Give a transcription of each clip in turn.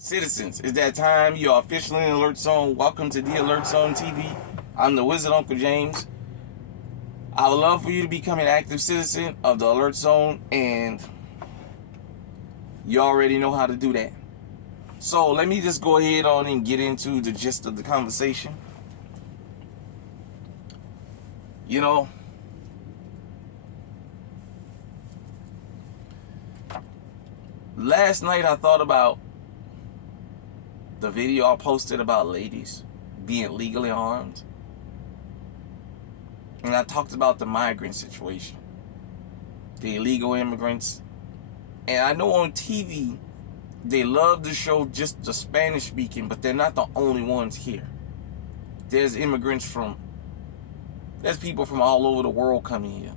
Citizens, it's that time. You are officially in Alert Zone. Welcome to the Alert Zone TV. I'm the Wizard Uncle James. I would love for you to become an active citizen of the Alert Zone, and you already know how to do that. So let me just go ahead on and get into the gist of the conversation. You know, last night I thought about the video I posted about ladies being legally armed. And I talked about the migrant situation, the illegal immigrants. And I know on TV, they love to show just the Spanish speaking, but they're not the only ones here. There's people from all over the world coming here.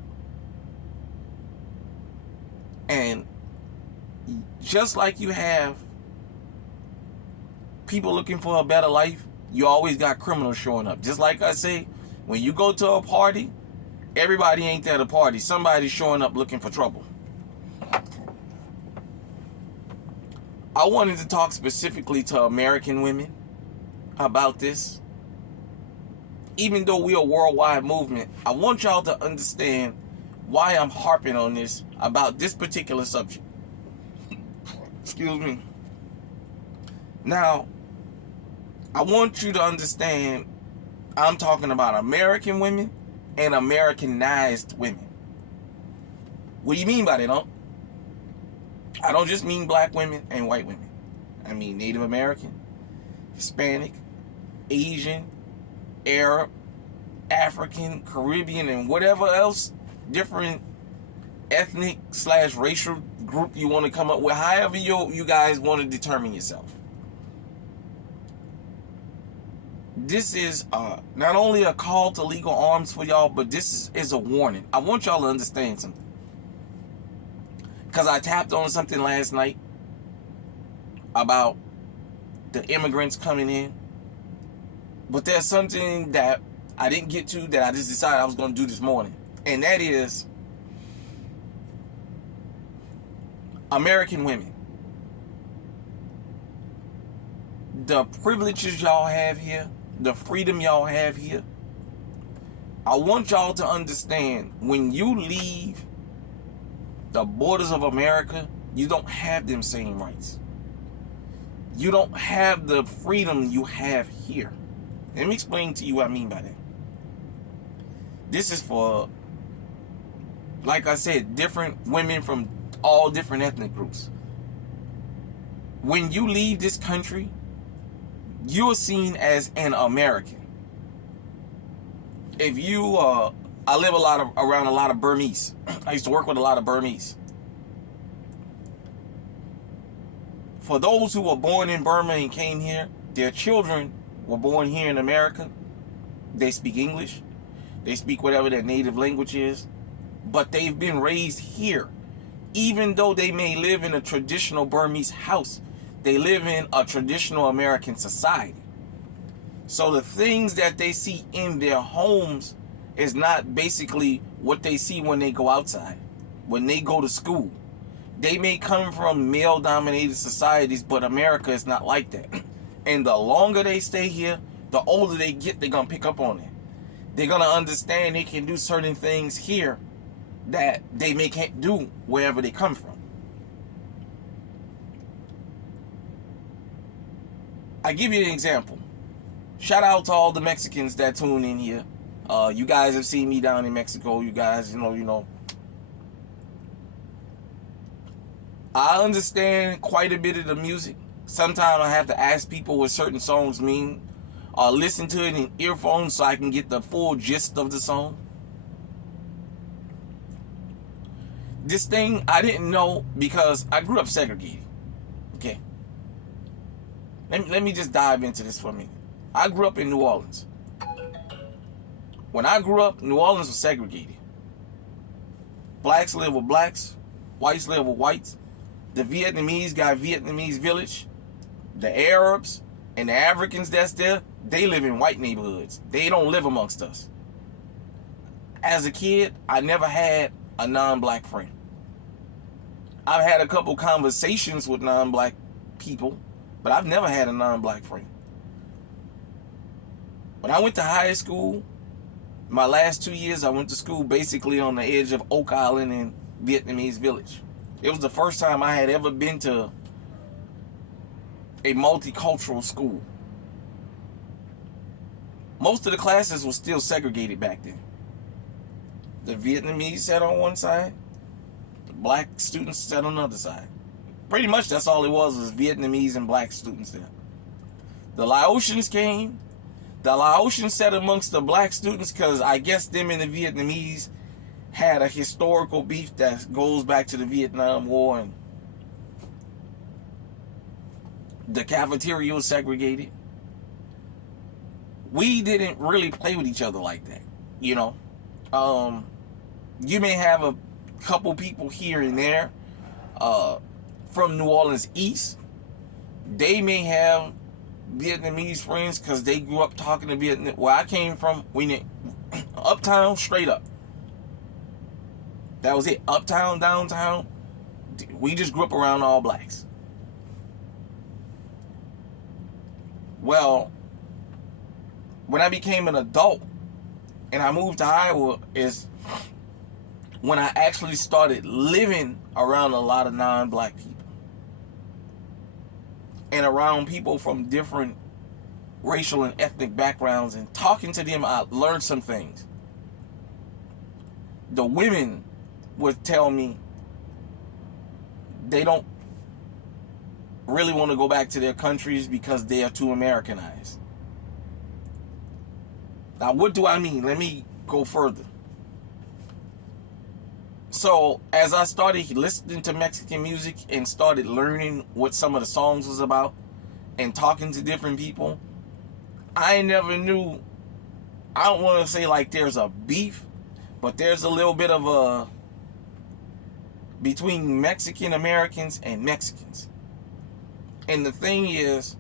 And just like you have people looking for a better life, you always got criminals showing up. Just like I say, when you go to a party, everybody ain't there to party. Somebody's showing up looking for trouble. I wanted to talk specifically to American women about this. Even though we're a worldwide movement, I want y'all to understand why I'm harping on this about this particular subject. Excuse me. Now, I want you to understand I'm talking about American women and Americanized women. What do you mean by that, huh? I don't just mean black women and white women. I mean Native American, Hispanic, Asian, Arab, African, Caribbean, and whatever else different ethnic / racial group you want to come up with. However you guys want to determine yourself. This is not only a call to legal arms for y'all, but this is a warning. I want y'all to understand something. Because I tapped on something last night about the immigrants coming in. But there's something that I didn't get to that I just decided I was going to do this morning. And that is American women. The privileges y'all have here, the freedom y'all have here, I want y'all to understand, when you leave the borders of America, you don't have them same rights. You don't have the freedom you have here. Let me explain to you what I mean by that. This is for, like I said, different women from all different ethnic groups. When you leave this country, you're seen as an American. If you, I live around a lot of Burmese. I used to work with a lot of Burmese. For those who were born in Burma and came here, their children were born here in America. They speak English. They speak whatever their native language is. But they've been raised here. Even though they may live in a traditional Burmese house, they live in a traditional American society. So the things that they see in their homes is not basically what they see when they go outside, when they go to school. They may come from male-dominated societies, but America is not like that. And the longer they stay here, the older they get, they're going to pick up on it. They're going to understand they can do certain things here that they can't do wherever they come from. I give you an example. Shout out to all the Mexicans that tune in here. You guys have seen me down in Mexico. You guys, you know. I understand quite a bit of the music. Sometimes I have to ask people what certain songs mean, or listen to it in earphones so I can get the full gist of the song. This thing I didn't know because I grew up segregated. Okay. Let me just dive into this for a minute. I grew up in New Orleans. When I grew up, New Orleans was segregated. Blacks live with blacks. Whites live with whites. The Vietnamese got Vietnamese village. The Arabs and the Africans that's there, they live in white neighborhoods. They don't live amongst us. As a kid, I never had a non-black friend. I've had a couple conversations with non-black people, but I've never had a non-black friend. When I went to high school, my last 2 years, I went to school basically on the edge of Oak Island and Vietnamese Village. It was the first time I had ever been to a multicultural school. Most of the classes were still segregated back then. The Vietnamese sat on one side, the black students sat on the other side. Pretty much that's all it was Vietnamese and black students there. The Laotians came. The Laotians sat amongst the black students because I guess them and the Vietnamese had a historical beef that goes back to the Vietnam War, and the cafeteria was segregated. We didn't really play with each other like that, you know. You may have a couple people here and there from New Orleans East. They may have Vietnamese friends because they grew up talking to Vietnam. Where I came from, we didn't uptown, straight up. That was it. Uptown, downtown, we just grew up around all blacks. Well, when I became an adult and I moved to Iowa is when I actually started living around a lot of non-black people and around people from different racial and ethnic backgrounds, and talking to them, I learned some things. The women would tell me they don't really want to go back to their countries because they are too Americanized. Now, what do I mean? Let me go further. So, as I started listening to Mexican music and started learning what some of the songs was about and talking to different people, I never knew, I don't want to say like there's a beef, but there's a little bit of a, between Mexican Americans and Mexicans. And the thing is,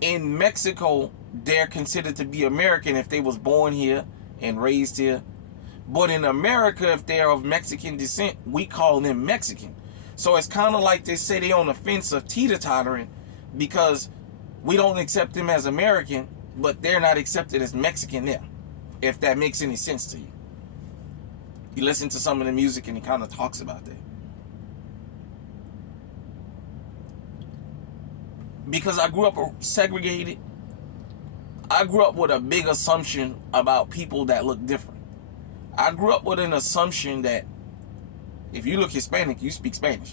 in Mexico, they're considered to be American if they was born here and raised here. But in America, if they're of Mexican descent, we call them Mexican. So it's kind of like they say they're on the fence of teeter-tottering because we don't accept them as American, but they're not accepted as Mexican there, if that makes any sense to you. You listen to some of the music and it kind of talks about that. Because I grew up segregated, I grew up with a big assumption about people that look different. I grew up with an assumption that if you look Hispanic, you speak Spanish.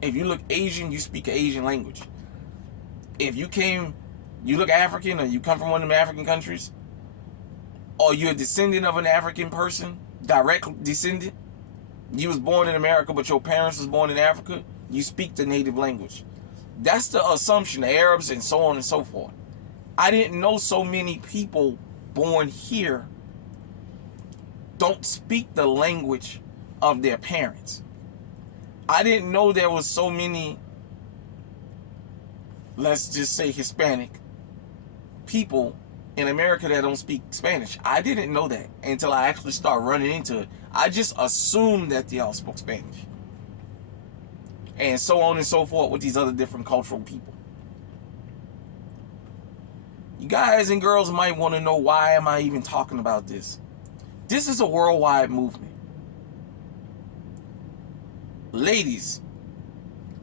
If you look Asian, you speak an Asian language. If you look African, or you come from one of them African countries, or you're a descendant of an African person, direct descendant, you was born in America, but your parents was born in Africa, you speak the native language. That's the assumption, the Arabs and so on and so forth. I didn't know so many people born here don't speak the language of their parents. I didn't know there was so many, let's just say Hispanic people in America that don't speak Spanish. I didn't know that until I actually started running into it. I just assumed that they all spoke Spanish. And so on and so forth with these other different cultural people. You guys and girls might want to know, why am I even talking about this? This is a worldwide movement. Ladies,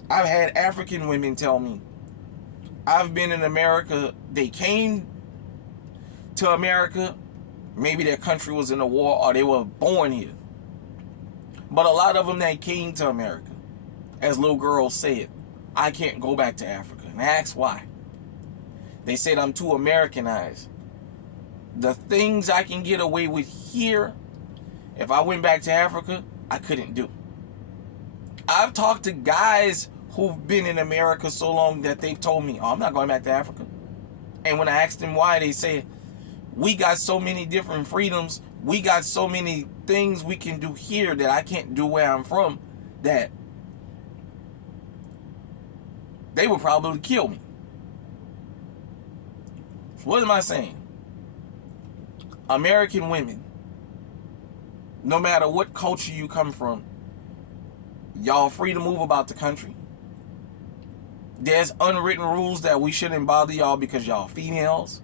I've had African women tell me, I've been in America, they came to America, maybe their country was in a war or they were born here. But a lot of them that came to America, as little girls said, I can't go back to Africa. And I asked why. They said I'm too Americanized. The things I can get away with here, if I went back to Africa, I couldn't do. I've talked to guys who've been in America so long that they've told me, oh, I'm not going back to Africa. And when I asked them why, they said, we got so many different freedoms. We got so many things we can do here that I can't do where I'm from, that they would probably kill me. What am I saying? American women, no matter what culture you come from, y'all free to move about the country. There's unwritten rules that we shouldn't bother y'all because y'all females.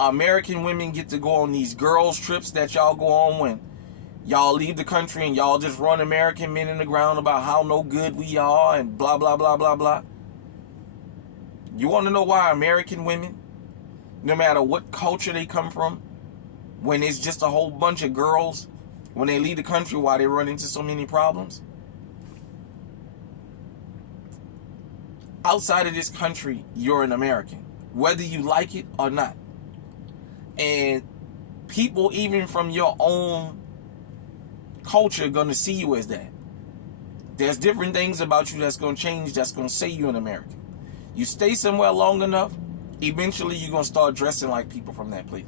American women get to go on these girls trips that y'all go on when y'all leave the country, and y'all just run American men in the ground about how no good we are and blah, blah, blah, blah, blah. You want to know why American women, no matter what culture they come from, when it's just a whole bunch of girls, when they leave the country, why they run into so many problems? Outside of this country, you're an American, whether you like it or not. And people even from your own culture are going to see you as that. There's different things about you that's going to change, that's going to say you're an American. You stay somewhere long enough, eventually you're going to start dressing like people from that place.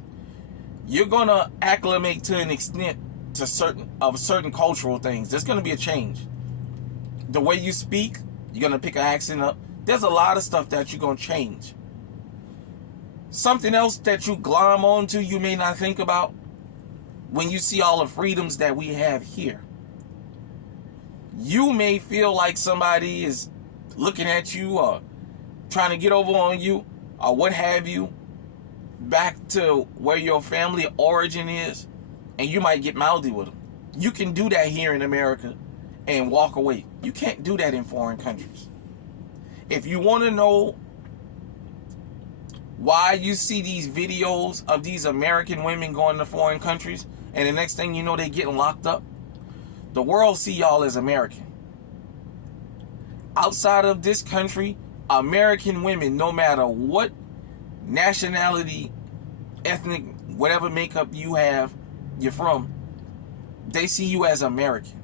You're going to acclimate to an extent to certain cultural things. There's going to be a change. The way you speak, you're going to pick an accent up. There's a lot of stuff that you're going to change. Something else that you glom onto you may not think about when you see all the freedoms that we have here. You may feel like somebody is looking at you or trying to get over on you or what have you, back to where your family origin is, and you might get mouthy with them. You can do that here in America and walk away. You can't do that in foreign countries. If you want to know why you see these videos of these American women going to foreign countries, and the next thing you know, they getting locked up, the world see y'all as American. Outside of this country, American women, no matter what nationality, ethnic, whatever makeup you have, you're from, they see you as American.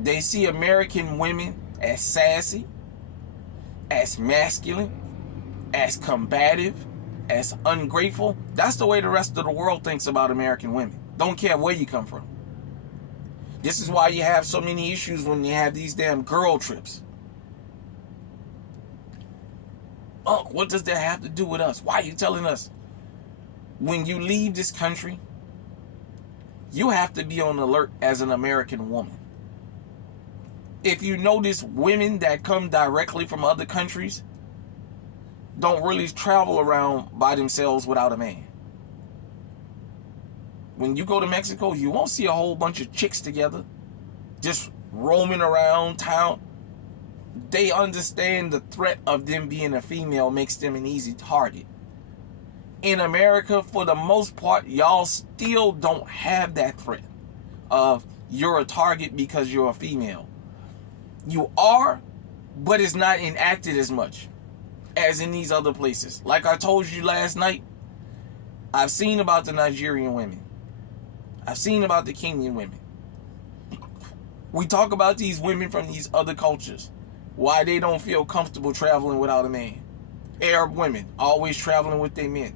They see American women as sassy, as masculine, as combative, as ungrateful. That's the way the rest of the world thinks about American women. Don't care where you come from. This is why you have so many issues when you have these damn girl trips. Oh, what does that have to do with us? Why are you telling us? When you leave this country, you have to be on alert as an American woman. If you notice, women that come directly from other countries don't really travel around by themselves without a man. When you go to Mexico, you won't see a whole bunch of chicks together just roaming around town. They understand the threat of them being a female makes them an easy target. In America, for the most part, y'all still don't have that threat of you're a target because you're a female. You are, but it's not enacted as much as in these other places. Like I told you last night, I've seen about the Nigerian women. I've seen about the Kenyan women. We talk about these women from these other cultures, why they don't feel comfortable traveling without a man. Arab women, always traveling with their men.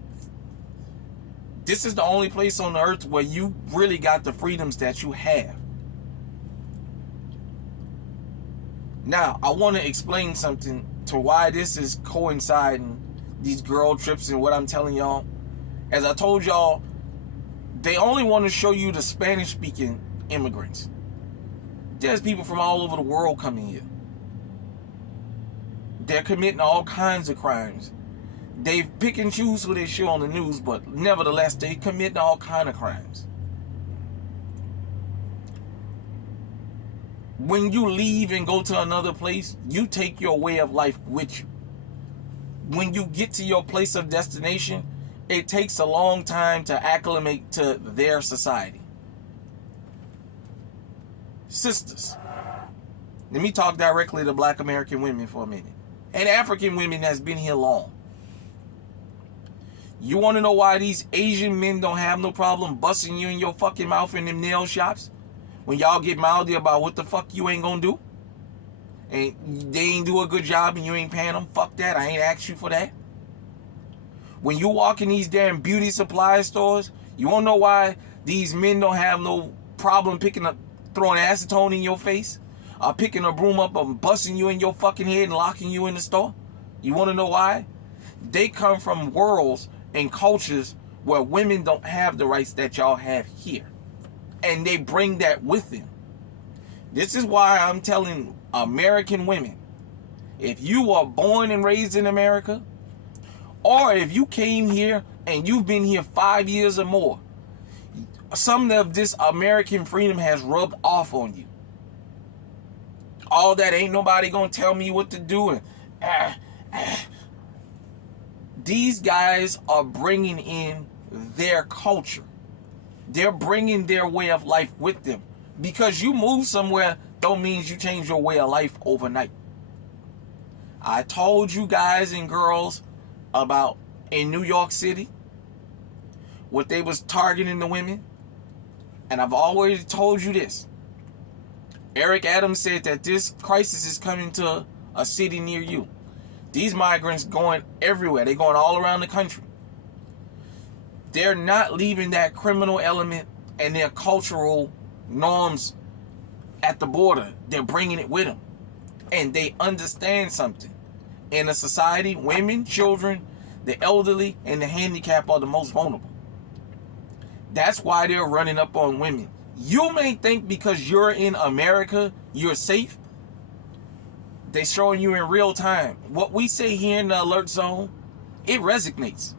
This is the only place on the earth where you really got the freedoms that you have. Now, I want to explain something to why this is coinciding, these girl trips and what I'm telling y'all. As I told y'all, they only want to show you the Spanish-speaking immigrants. There's people from all over the world coming here. They're committing all kinds of crimes. They pick and choose who they show on the news, but nevertheless, they commit all kinds of crimes. When you leave and go to another place, you take your way of life with you. When you get to your place of destination, it takes a long time to acclimate to their society. Sisters, let me talk directly to black American women for a minute. And African women that's been here long. You want to know why these Asian men don't have no problem busting you in your fucking mouth in them nail shops? When y'all get mouthy about what the fuck you ain't gonna do? And they ain't do a good job and you ain't paying them? Fuck that, I ain't asked you for that. When you walk in these damn beauty supply stores, you wanna know why these men don't have no problem throwing acetone in your face? Or picking a broom up and busting you in your fucking head and locking you in the store? You wanna know why? They come from worlds and cultures where women don't have the rights that y'all have here. And they bring that with them. This is why I'm telling American women, if you were born and raised in America, or if you came here and you've been here 5 years or more, some of this American freedom has rubbed off on you. All that ain't nobody gonna tell me what to do. And these guys are bringing in their culture. They're bringing their way of life with them. Because you move somewhere don't mean you change your way of life overnight. I told you guys and girls about in New York City what they was targeting the women. And I've always told you this. Eric Adams said that this crisis is coming to a city near you. These migrants going everywhere. They're going all around the country. They're not leaving that criminal element and their cultural norms at the border. They're bringing it with them. And they understand something. In a society, women, children, the elderly, and the handicapped are the most vulnerable. That's why they're running up on women. You may think because you're in America, you're safe. They're showing you in real time. What we say here in the alert zone, it resonates.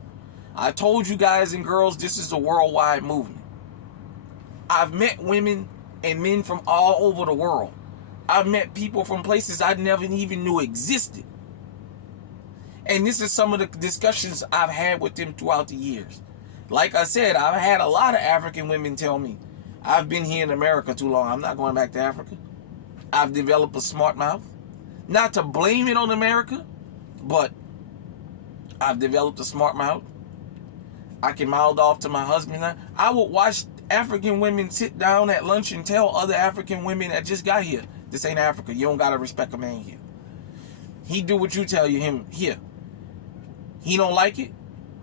I told you guys and girls, this is a worldwide movement. I've met women and men from all over the world. I've met people from places I never even knew existed. And this is some of the discussions I've had with them throughout the years. Like I said, I've had a lot of African women tell me, I've been here in America too long. I'm not going back to Africa. I've developed a smart mouth. Not to blame it on America, but I've developed a smart mouth. I can mouth off to my husband. I would watch African women sit down at lunch and tell other African women that just got here, this ain't Africa. You don't got to respect a man here. He do what you tell him here. He don't like it,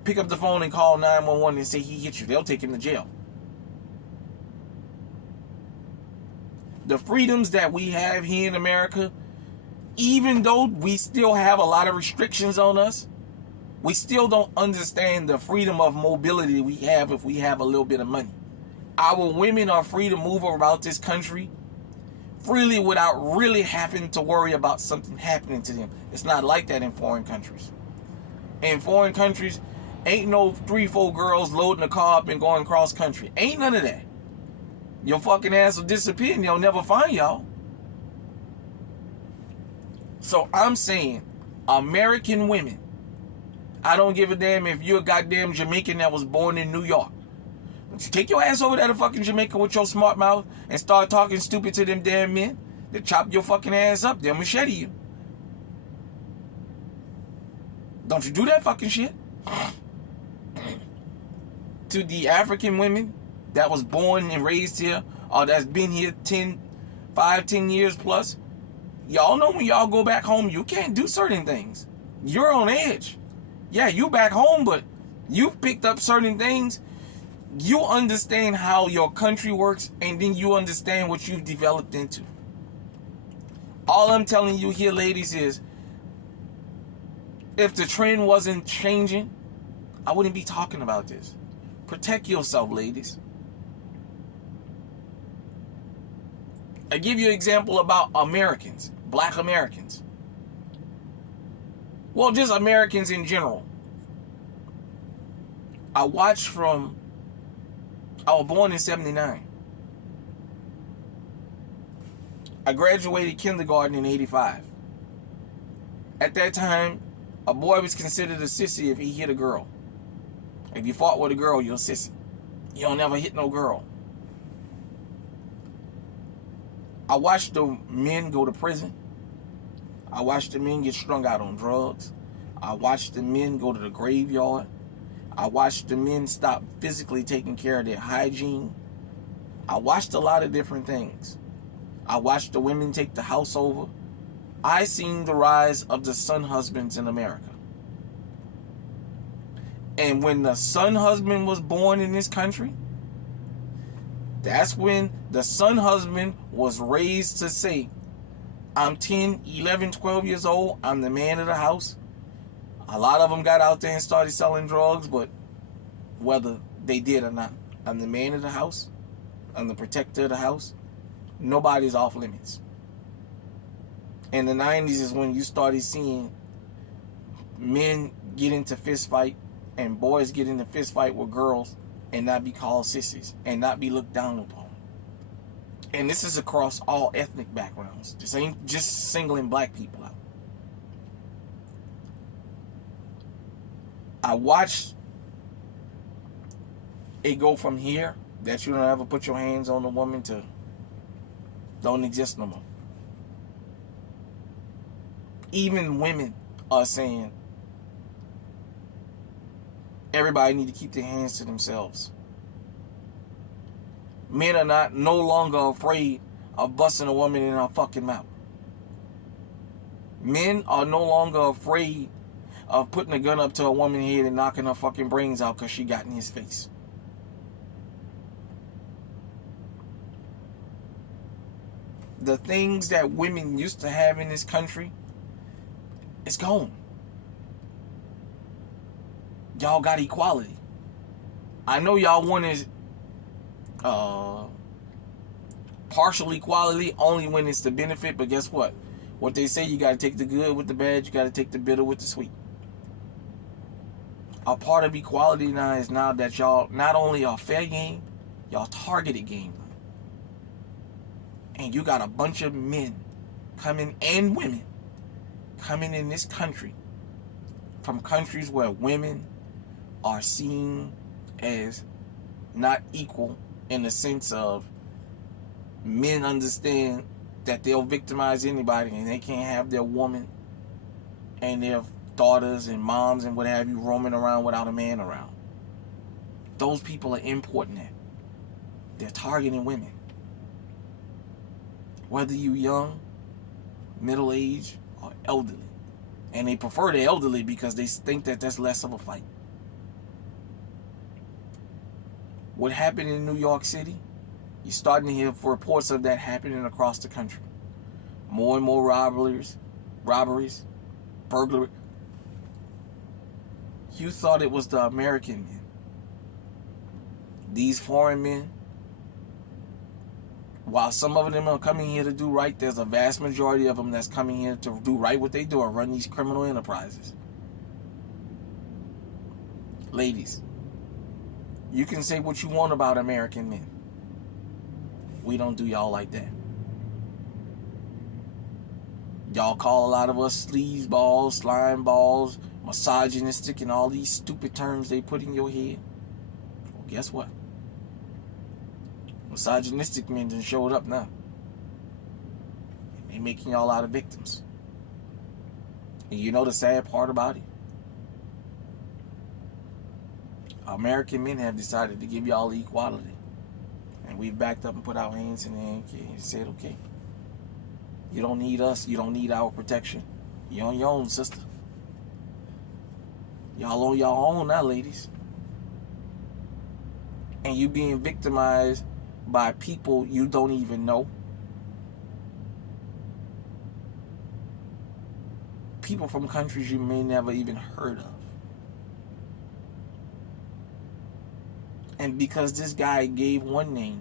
pick up the phone and call 911 and say he hit you. They'll take him to jail. The freedoms that we have here in America, even though we still have a lot of restrictions on us, we still don't understand the freedom of mobility we have if we have a little bit of money. Our women are free to move about this country freely without really having to worry about something happening to them. It's not like that in foreign countries. In foreign countries, ain't no 3-4 girls loading a car up and going cross country. Ain't none of that. Your fucking ass will disappear and they'll never find y'all. So I'm saying, American women, I don't give a damn if you're a goddamn Jamaican that was born in New York. Take your ass over there to fucking Jamaica with your smart mouth and start talking stupid to them damn men. They'll chop your fucking ass up. They'll machete you. Don't you do that fucking shit. To the African women that was born and raised here or that's been here 10 years plus, y'all know when y'all go back home, you can't do certain things. You're on edge. Yeah, you back home, but you picked up certain things. You understand how your country works, and then you understand what you've developed into. All I'm telling you here, ladies, is if the trend wasn't changing, I wouldn't be talking about this. Protect yourself, ladies. I give you an example about Americans, black Americans. Well, just Americans in general. I was born in 79. I graduated kindergarten in 85. At that time, a boy was considered a sissy if he hit a girl. If you fought with a girl, you're a sissy. You don't never hit no girl. I watched the men go to prison. I watched the men get strung out on drugs. I watched the men go to the graveyard. I watched the men stop physically taking care of their hygiene. I watched a lot of different things. I watched the women take the house over. I seen the rise of the son husbands in America. And when the son husband was born in this country, that's when the son husband was raised to say, I'm 10, 11, 12 years old. I'm the man of the house. A lot of them got out there and started selling drugs, but whether they did or not, I'm the man of the house. I'm the protector of the house. Nobody's off limits. In the 90s is when you started seeing men get into fist fight and boys get into fist fight with girls and not be called sissies and not be looked down upon. And this is across all ethnic backgrounds. This ain't just singling black people out. I watched it go from here, that you don't ever put your hands on a woman, to don't exist no more. Even women are saying everybody need to keep their hands to themselves. Men are no longer afraid of busting a woman in her fucking mouth. Men are no longer afraid of putting a gun up to a woman's head and knocking her fucking brains out because she got in his face. The things that women used to have in this country, it's gone. Y'all got equality. I know y'all wanted partial equality only when it's the benefit, but guess what? What they say, you got to take the good with the bad, you got to take the bitter with the sweet. A part of equality now is now that y'all not only are fair game, y'all targeted game. And you got a bunch of men coming, and women coming in this country from countries where women are seen as not equal, in the sense of men understand that they'll victimize anybody and they can't have their woman and their daughters and moms and what have you roaming around without a man around. Those people are importing that. They're targeting women. Whether you young, middle-aged, or elderly. And they prefer the elderly because they think that that's less of a fight. What happened in New York City, you're starting to hear reports of that happening across the country. More and more robberies, burglary. You thought it was the American men. These foreign men, while some of them are coming here to do right, there's a vast majority of them that's coming here to do right what they do and run these criminal enterprises. Ladies, you can say what you want about American men. We don't do y'all like that. Y'all call a lot of us sleazeballs, slime balls, misogynistic, and all these stupid terms they put in your head. Well, guess what? Misogynistic men done showed up now. They making y'all out of victims. And you know the sad part about it? American men have decided to give y'all equality. And we've backed up and put our hands in the air and said, okay, you don't need us. You don't need our protection. You're on your own, sister. Y'all on your own now, ladies. And you being victimized by people you don't even know. People from countries you may never even heard of. And because this guy gave one name,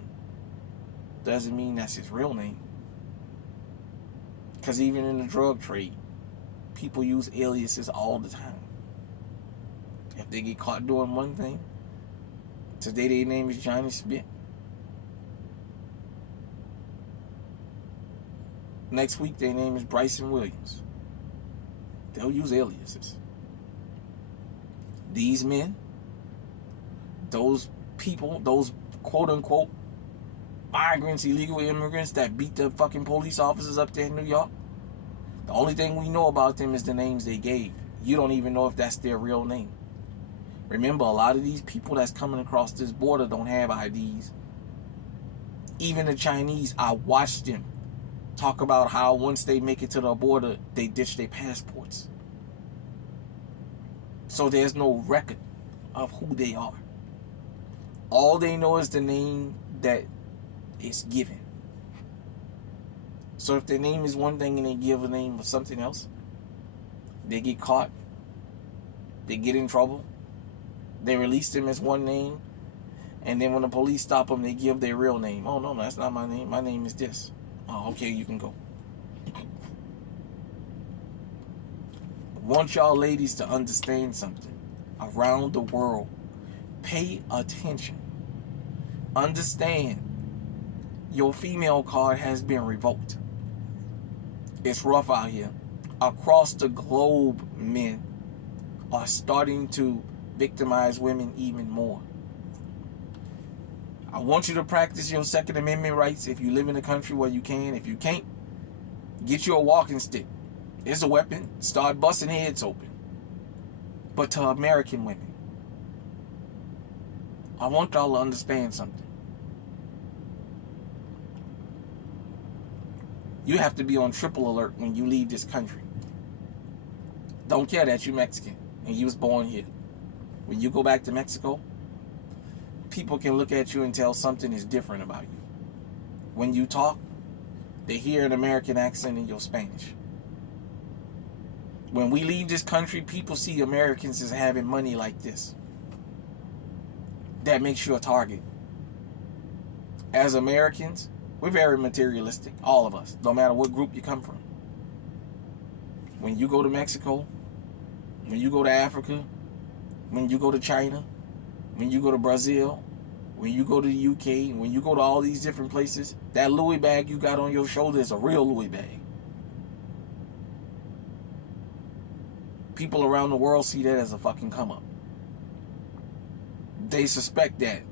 doesn't mean that's his real name. Because even in the drug trade, people use aliases all the time. If they get caught doing one thing, today their name is Johnny Spit. Next week their name is Bryson Williams. They'll use aliases. These men, those people, those quote-unquote migrants, illegal immigrants that beat the fucking police officers up there in New York, the only thing we know about them is the names they gave. You don't even know if that's their real name. Remember, a lot of these people that's coming across this border don't have IDs. Even the Chinese, I watched them talk about how once they make it to the border, they ditch their passports. So there's no record of who they are. All they know is the name that is given. So if their name is one thing and they give a name of something else, they get caught, they get in trouble, they release them as one name, and then when the police stop them, they give their real name. Oh, no, that's not my name. My name is this. Oh, okay, you can go. want y'all ladies to understand something. Around the world, pay attention. Understand, your female card has been revoked. It's rough out here. Across the globe, men are starting to victimize women even more. I want you to practice your Second Amendment rights if you live in a country where you can. If you can't, get you a walking stick. It's a weapon. Start busting heads open. But to American women, I want y'all to understand something. You have to be on triple alert when you leave this country. Don't care that you're Mexican and you was born here. When you go back to Mexico, people can look at you and tell something is different about you. When you talk, they hear an American accent in your Spanish. When we leave this country, people see Americans as having money like this. That makes you a target. As Americans, we're very materialistic, all of us, no matter what group you come from. When you go to Mexico, when you go to Africa, when you go to China, when you go to Brazil, when you go to the UK, when you go to all these different places, that Louis bag you got on your shoulder is a real Louis bag. People around the world see that as a fucking come up. They suspect that.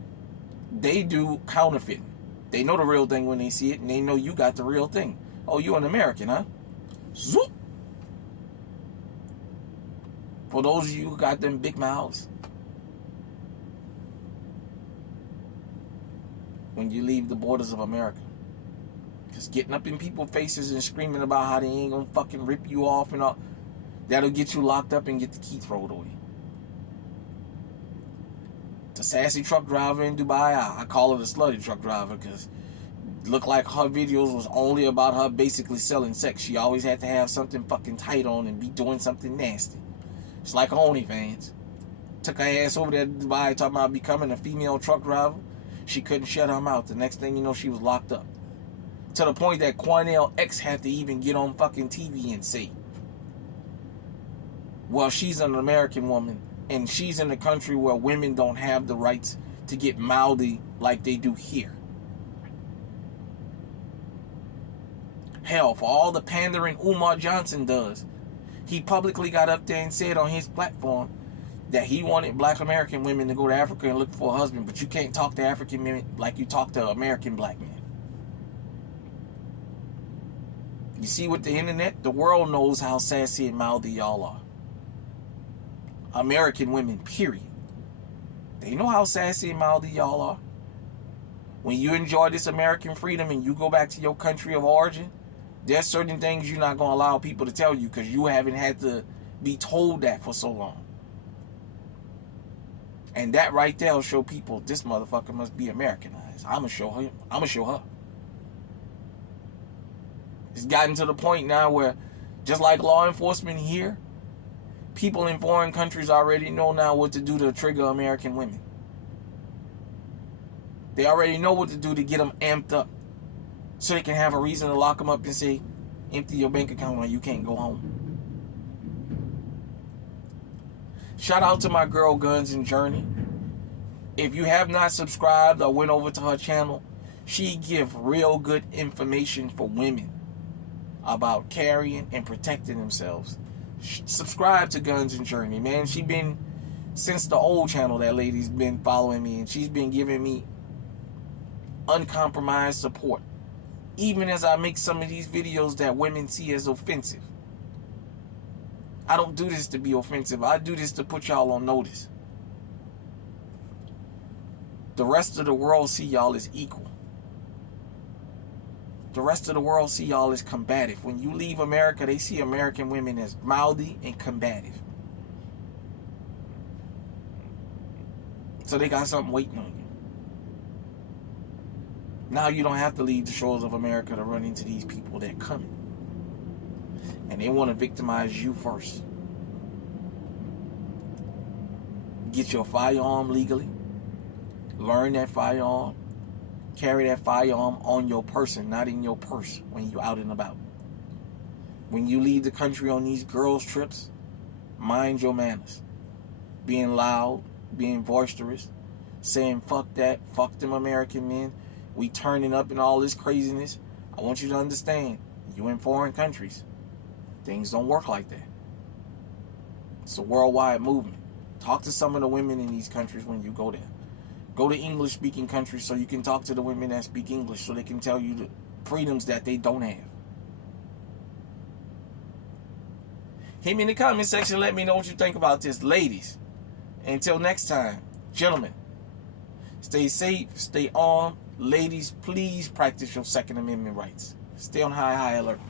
They do counterfeiting. They know the real thing when they see it, and they know you got the real thing. Oh, you an American, huh? Zoop! For those of you who got them big mouths, when you leave the borders of America, just getting up in people's faces and screaming about how they ain't gonna fucking rip you off and all, that'll get you locked up and get the key thrown away. The sassy truck driver in Dubai, I call her the slutty truck driver because it looked like her videos was only about her basically selling sex. She always had to have something fucking tight on and be doing something nasty. It's like OnlyFans. Took her ass over there to Dubai talking about becoming a female truck driver. She couldn't shut her mouth. The next thing you know, she was locked up. To the point that Cornell X had to even get on fucking TV and say, well, she's an American woman, and she's in a country where women don't have the rights to get mouthy like they do here. Hell, for all the pandering Umar Johnson does, he publicly got up there and said on his platform that he wanted black American women to go to Africa and look for a husband, but you can't talk to African men like you talk to American black men. You see, with the internet, the world knows how sassy and mouthy y'all are. American women, period. They know how sassy and mouthy y'all are. When you enjoy this American freedom and you go back to your country of origin, there's certain things you're not going to allow people to tell you because you haven't had to be told that for so long. And that right there will show people this motherfucker must be Americanized. I'm going to show him. I'm going to show her. It's gotten to the point now where, just like law enforcement here, people in foreign countries already know now what to do to trigger American women. They already know what to do to get them amped up so they can have a reason to lock them up and say, empty your bank account or you can't go home. Shout out to my girl Guns and Journey. If you have not subscribed or went over to her channel, she give real good information for women about carrying and protecting themselves. Subscribe to Guns and Journey, man. She been, since the old channel, that lady's been following me, and she's been giving me uncompromised support, even as I make some of these videos that women see as offensive. I don't do this to be offensive. I do this to put y'all on notice. The rest of the world see y'all as equal. The rest of the world see y'all as combative. When you leave America, they see American women as mouthy and combative. So they got something waiting on you. Now you don't have to leave the shores of America to run into these people that are coming. And they want to victimize you first. Get your firearm legally. Learn that firearm. Carry that firearm on your person, not in your purse when you're out and about. When you leave the country on these girls' trips, Mind your manners. Being loud, being boisterous, saying fuck that, fuck them American men, we turning up and all this craziness. I want you to understand, you in foreign countries, things don't work like that. It's a worldwide movement. Talk to some of the women in these countries when you go there. Go to English-speaking countries so you can talk to the women that speak English so they can tell you the freedoms that they don't have. Hit me in the comment section. Let me know what you think about this. Ladies, until next time, gentlemen, stay safe, stay armed. Ladies, please practice your Second Amendment rights. Stay on high alert.